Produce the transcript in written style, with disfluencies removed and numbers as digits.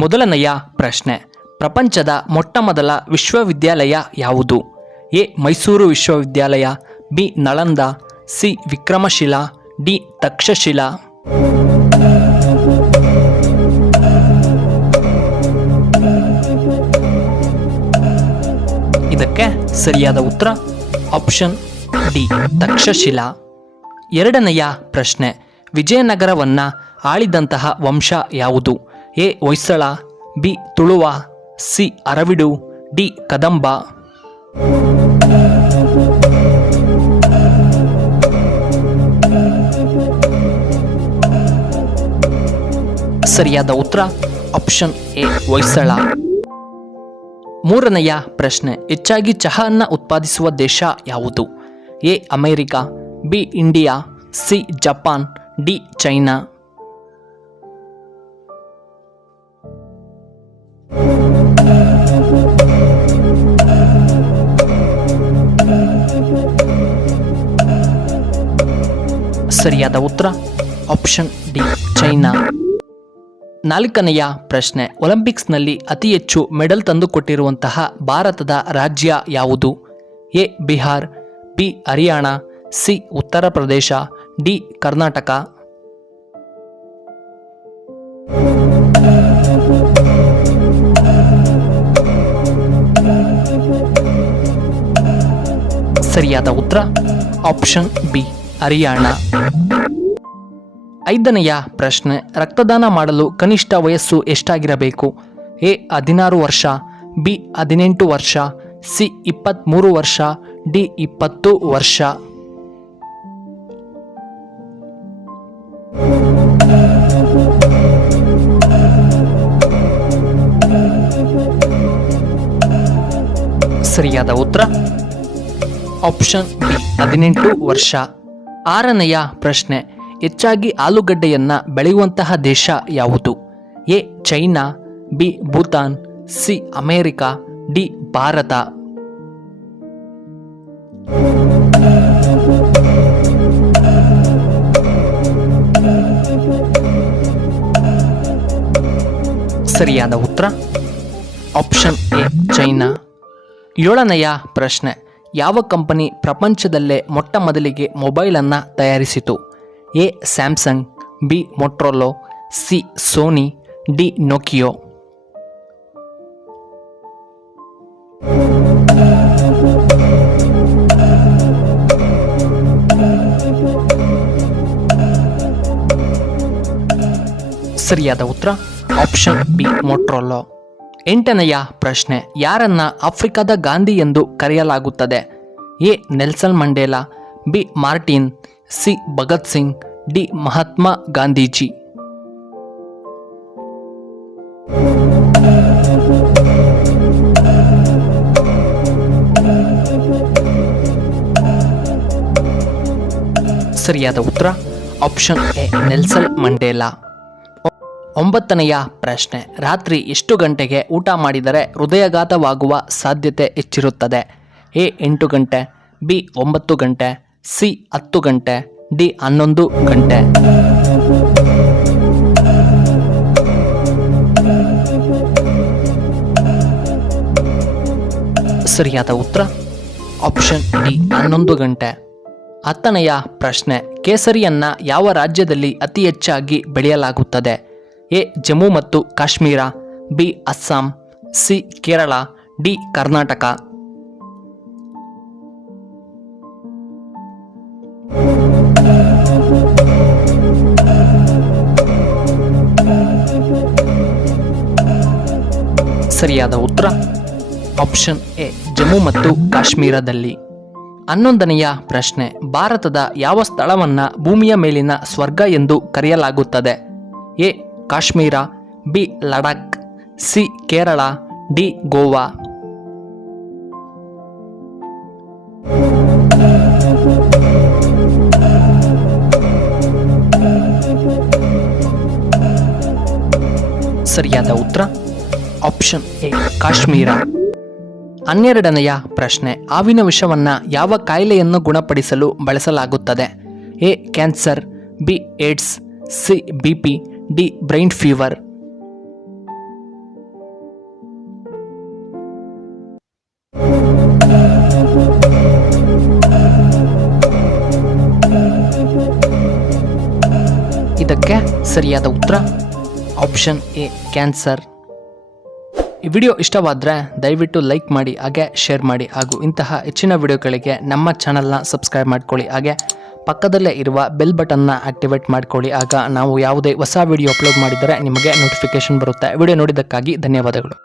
ಮೊದಲನೆಯ ಪ್ರಶ್ನೆ, ಪ್ರಪಂಚದ ಮೊಟ್ಟಮೊದಲ ವಿಶ್ವವಿದ್ಯಾಲಯ ಯಾವುದು? ಎ ಮೈಸೂರು ವಿಶ್ವವಿದ್ಯಾಲಯ, B Nalanda, C Vikramshila, D Takshashila. ಇದಕ್ಕೆ ಸರಿಯಾದ ಉತ್ತರ ಆಪ್ಷನ್ ಡಿ ತಕ್ಷಶಿಲಾ. ಎರಡನೆಯ ಪ್ರಶ್ನೆ, ವಿಜಯನಗರವನ್ನ ಆಳಿದಂತಹ ವಂಶ ಯಾವುದು? A Hoysala, B Tuluva, C Aravidu, D Kadamba. ಸರಿಯಾದ ಉತ್ತರ ಆಪ್ಷನ್ ಎ ಹೊಯ್ಸಳ. ಮೂರನೆಯ ಪ್ರಶ್ನೆ, ಹೆಚ್ಚಾಗಿ ಚಹಾವನ್ನು ಉತ್ಪಾದಿಸುವ ದೇಶ ಯಾವುದು? A America, B India, C Japan, D China. ಸರಿಯಾದ ಉತ್ತರ ಆಪ್ಷನ್ ಡಿ ಚೈನಾ. ನಾಲ್ಕನೆಯ ಪ್ರಶ್ನೆ, ಒಲಿಂಪಿಕ್ಸ್ನಲ್ಲಿ ಅತಿ ಹೆಚ್ಚು ಮೆಡಲ್ ತಂದುಕೊಟ್ಟಿರುವಂತಹ ಭಾರತದ ರಾಜ್ಯ ಯಾವುದು? A Bihar, B Haryana, C Uttar Pradesh, D Karnataka. ಸರಿಯಾದ ಉತ್ತರ ಆಪ್ಷನ್ ಬಿ ಹರಿಯಾಣ. ಐದನೆಯ ಪ್ರಶ್ನೆ, ರಕ್ತದಾನ ಮಾಡಲು ಕನಿಷ್ಠ ವಯಸ್ಸು ಎಷ್ಟಾಗಿರಬೇಕು? ಎ 16 ವರ್ಷ, ಬಿ 18 ವರ್ಷ, ಸಿ 23 ವರ್ಷ, ಡಿ 20 ವರ್ಷ. ಸರಿಯಾದ ಉತ್ತರ ಆಪ್ಷನ್ ಬಿ 18 ವರ್ಷ. ಆರನೆಯ ಪ್ರಶ್ನೆ, ಹೆಚ್ಚಾಗಿ ಆಲೂಗಡ್ಡೆಯನ್ನ ಬೆಳೆಯುವಂತಹ ದೇಶ ಯಾವುದು? A China, B Bhutan, C America, D Bharat. ಸರಿಯಾದ ಉತ್ತರ ಆಪ್ಷನ್ ಎ ಚೈನಾ. ಏಳನೆಯ ಪ್ರಶ್ನೆ, ಯಾವ ಕಂಪನಿ ಪ್ರಪಂಚದಲ್ಲೇ ಮೊಟ್ಟ ಮೊದಲಿಗೆ ಮೊಬೈಲನ್ನು ತಯಾರಿಸಿತು? A Samsung, B Motorola, C Sony, D Nokia. ಸರಿಯಾದ ಉತ್ತರ ಆಪ್ಷನ್ ಬಿ ಮೊಟ್ರೋಲೋ. ಎಂಟನೆಯ ಪ್ರಶ್ನೆ, ಯಾರನ್ನ ಆಫ್ರಿಕಾದ ಗಾಂಧಿ ಎಂದು ಕರೆಯಲಾಗುತ್ತದೆ? A Nelson Mandela, B Martin, C Bhagat Singh, D Mahatma Gandhiji. ಸರಿಯಾದ ಉತ್ತರ ಆಪ್ಷನ್ ಎ ನೆಲ್ಸನ್ ಮಂಡೇಲಾ. ಒಂಬತ್ತನೆಯ ಪ್ರಶ್ನೆ, ರಾತ್ರಿ ಎಷ್ಟು ಗಂಟೆಗೆ ಊಟ ಮಾಡಿದರೆ ಹೃದಯಾಘಾತವಾಗುವ ಸಾಧ್ಯತೆ ಹೆಚ್ಚಿರುತ್ತದೆ? ಎ 8 ಗಂಟೆ, ಬಿ 9 ಗಂಟೆ, ಸಿ 10 ಗಂಟೆ, ಡಿ 11 ಗಂಟೆ. ಸರಿಯಾದ ಉತ್ತರ ಆಪ್ಷನ್ ಡಿ 11 ಗಂಟೆ. ಹತ್ತನೆಯ ಪ್ರಶ್ನೆ, ಕೇಸರಿಯನ್ನ ಯಾವ ರಾಜ್ಯದಲ್ಲಿ ಅತಿ ಹೆಚ್ಚಾಗಿ ಬೆಳೆಯಲಾಗುತ್ತದೆ? ಎ ಜಮ್ಮು ಮತ್ತು Kashmir, B Assam, C Kerala, D Karnataka. ಸರಿಯಾದ ಉತ್ತರ ಆಪ್ಷನ್ ಎ ಜಮ್ಮು ಮತ್ತು ಕಾಶ್ಮೀರದಲ್ಲಿ. 11ನೆಯ ಪ್ರಶ್ನೆ, ಭಾರತದ ಯಾವ ಸ್ಥಳವನ್ನ ಭೂಮಿಯ ಮೇಲಿನ ಸ್ವರ್ಗ ಎಂದು ಕರೆಯಲಾಗುತ್ತದೆ? A Kashmir, B Ladakh, C Kerala, D Goa. ಸರಿಯಾದ ಉತ್ತರ ಆಪ್ಷನ್ ಎ ಕಾಶ್ಮೀರ. 12ನೆಯ ಪ್ರಶ್ನೆ, ಹಾವಿನ ವಿಷವನ್ನು ಯಾವ ಕಾಯಿಲೆಯನ್ನು ಗುಣಪಡಿಸಲು ಬಳಸಲಾಗುತ್ತದೆ? A cancer, B AIDS, C BP, D brain fever. ಇದಕ್ಕೆ ಸರಿಯಾದ ಉತ್ತರ ಆಪ್ಷನ್ ಎ ಕ್ಯಾನ್ಸರ್. ಈ ವಿಡಿಯೋ ಇಷ್ಟವಾದರೆ ದಯವಿಟ್ಟು ಲೈಕ್ ಮಾಡಿ, ಹಾಗೆ ಶೇರ್ ಮಾಡಿ, ಹಾಗೂ ಇಂತಹ ಹೆಚ್ಚಿನ ವಿಡಿಯೋಗಳಿಗೆ ನಮ್ಮ ಚಾನಲ್ನ ಸಬ್ಸ್ಕ್ರೈಬ್ ಮಾಡ್ಕೊಳ್ಳಿ. ಹಾಗೆ ಪಕ್ಕದಲ್ಲೇ ಇರುವ ಬೆಲ್ ಬಟನ್ನ ಆಕ್ಟಿವೇಟ್ ಮಾಡ್ಕೊಳ್ಳಿ. ಆಗ ನಾವು ಯಾವುದೇ ಹೊಸ ವಿಡಿಯೋ ಅಪ್ಲೋಡ್ ಮಾಡಿದರೆ ನಿಮಗೆ ನೋಟಿಫಿಕೇಶನ್ ಬರುತ್ತೆ. ವಿಡಿಯೋ ನೋಡಿದ್ದಕ್ಕಾಗಿ ಧನ್ಯವಾದಗಳು.